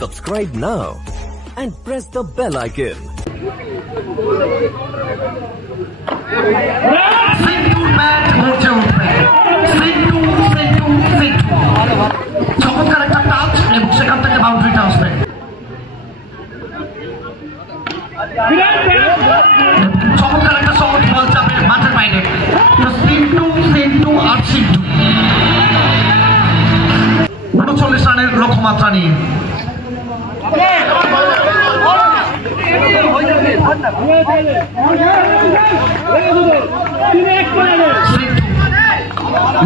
Subscribe now and press the bell icon. চমৎকার একটা touch এবং সেখান থেকে বাউন্ডারিটা আসবে। চমৎকার একটা শট বল যাবে মাঠের বাইরে। সিন্টু আর সিন্টু 39 রানের লক্ষ্যমাত্রা নিয়ে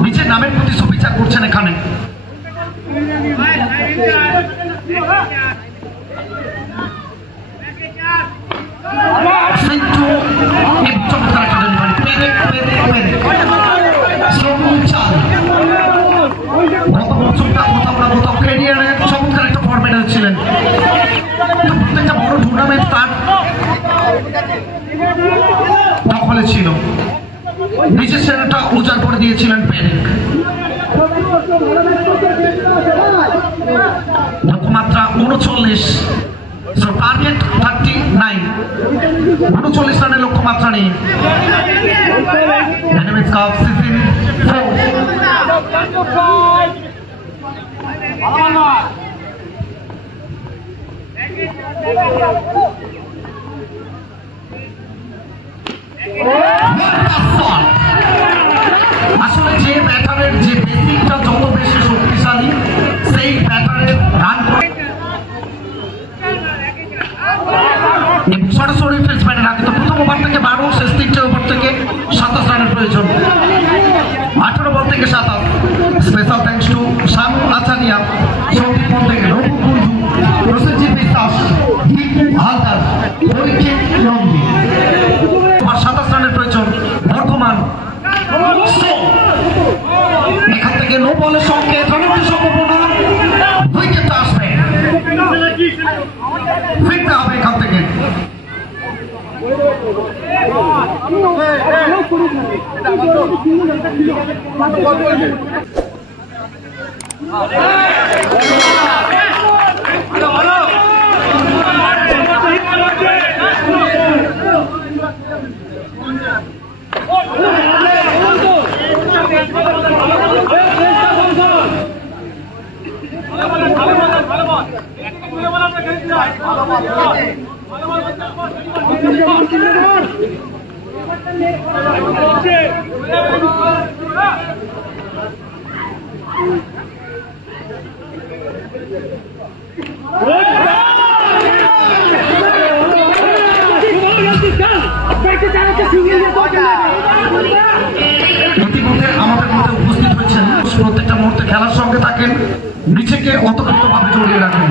নিজের নামের প্রতি সুবিচার করছেন এখানে। চমৎকার একটা ফরম্যাটে ছিলেন, প্রত্যেকটা বড় টুর্নামেন্ট তার দখলে ছিল, নিজের সেরাটা উজাড় করে দিয়েছিলেন পেরেক। লক্ষ্যমাত্রা 39, টার্গেট 39, 39 রানের লক্ষ্যমাত্রা নিয়ে ডায়নামিক্স কাপ সিজন 4। আসলে যে ব্যাটারের যে বেসিকটা যত বেশি শক্তিশালী, সেই ব্যাটারের রান সরাসরি ফেস ব্যাটার আগে তো প্রথম ওভার থেকে 12, শেষ 3টে ওভার থেকে 27 রানের প্রয়োজন। 18 বল থেকে 27। Special thanks to Shanu Achania, Sandeep Mondal, Raghu Kundu, Prosenjit Biswas, Dipu Haldar, পরীক্ষিত নন্দী। 27 রানের প্রয়োজন বর্ধমান। এখান থেকে নো বলের সংকেত, রানের সম্ভাবনা, উইকেট আসবে, ফিরতে হবে এখান থেকে। ইতিমধ্যে আমাদের মধ্যে উপস্থিত হয়েছেন, প্রত্যেকটা মুহূর্তে খেলার সঙ্গে থাকেন, নিজেকে অতপ্রতভাবে জড়িয়ে রাখেন।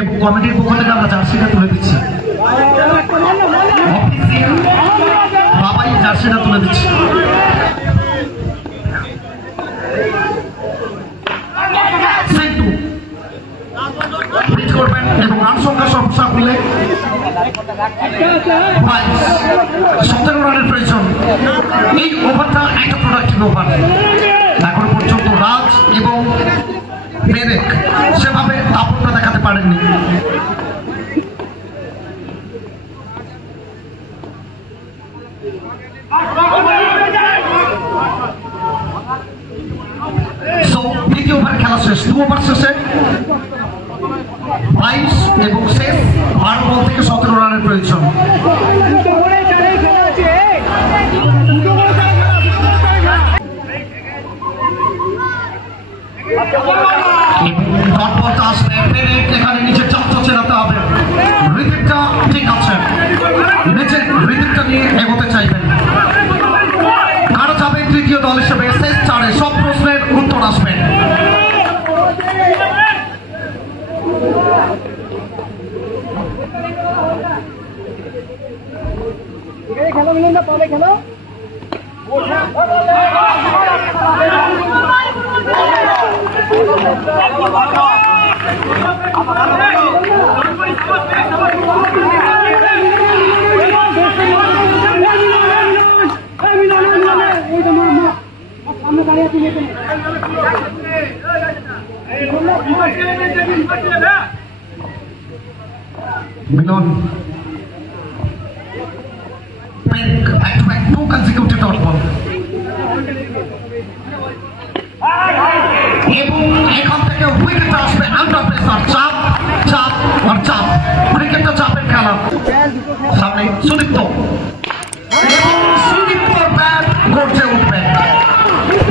এবং কমিটির পক্ষ থেকে আমরা জার্সিটা তুলে দিচ্ছি, বাবাই জার্সিটা তুলে দিচ্ছি। করবেন এবং রান সংখ্যা সর্বসা করলে 17 রানের প্রয়োজন। এই ওভারটা একটা প্রোডাক্টিভ ওভার। এখন পর্যন্ত রাজ এবং পেরেক সেভাবে দাপটটা দেখাতে পারেননি। দ্বিতীয় ওভার খেলা শেষ, 2 ওভার শেষে 22 এবং শেষ 12 বল থেকে 17 রানের প্রয়োজন। এখানে নিচে চাপটা চেনাতে হবে, রিদিকটা ঠিক আছে, নিচে রিদিকটা নিয়ে এগোতে চাইবেন। কারা যাবে তৃতীয় দল হিসেবে শেষ 4-এ, সব প্রশ্নের উত্তর আসবে। খেলো না পাবে খেলো Apa Milan back to back 2 consecutive dot ball এবং এখান থেকে উইকেট আসবে আন্ডার প্রেসার চাপ চাপ আর চাপ ক্রিকেটটা চাপের খেলা সামনে সুদীপ্ত এবং সুদীপ্তর ব্যাট গর্জে উঠবে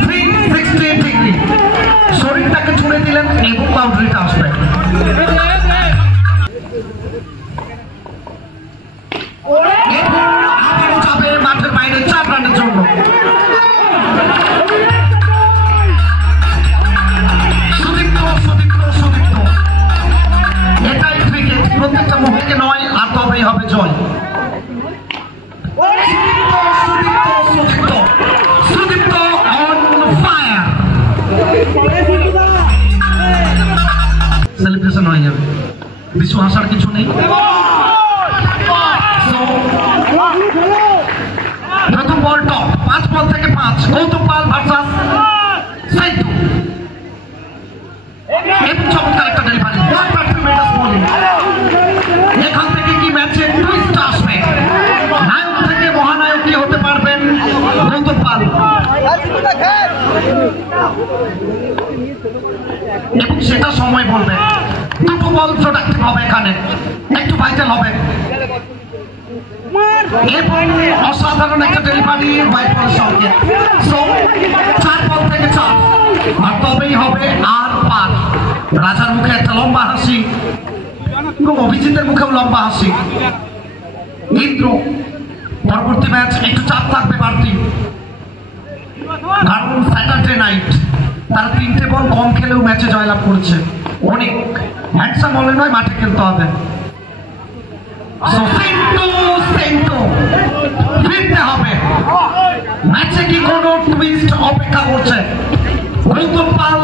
360 ডিগ্রি শরীরটাকে ছুঁড়ে দিলেন এবং বাউন্ডারিটা আসবে মাঠের বাইরে 4 রানের জন্য সুদীপ্ত সুদীপ্ত সুদীপ্ত এটাই ক্রিকেট প্রত্যেকটা মুহূর্তে নয় আর তবেই হবে জয় Sudipta Sudipta Sudipta on fire celebration হয়ে যাবে কিছু আসার কিছু নেই প্রথম বল টপ 5 বল থেকে 5 গৌতম পাল ভার্সাস সাইদু এবং চমৎকার একটা ডেলিভারি এখান থেকে কি ম্যাচে টুইস্ট আসবে নায়ক থেকে মহানায়ক কি হতে পারবেন গৌতম পাল এবং সেটা সময় বলবে দুটো বল প্রোডাক্টিভ হবে এখানে একটু ভাইটাল হবে এবং অসাধারণ একটা ডেলিভারি হোয়াইট বলের সঙ্গে 4 বল থেকে 4 আর তবেই হবে আর পার রাজার মুখে একটা লম্বা হাসি এবং অভিজিতের মুখেও লম্বা হাসি ইন্দ্র পরবর্তী ম্যাচ একটু চাপ থাকবে বাড়তি কারণ স্যাটারডে নাইট তারা 3টে বল কম খেলেও ম্যাচে জয়লাভ করেছে অনেক হ্যান্ডসাম বলে নয় মাঠে খেলতে হবে ফিরতে হবে ম্যাচে কি কোনো টুইস্ট অপেক্ষা করছে গৌতম পাল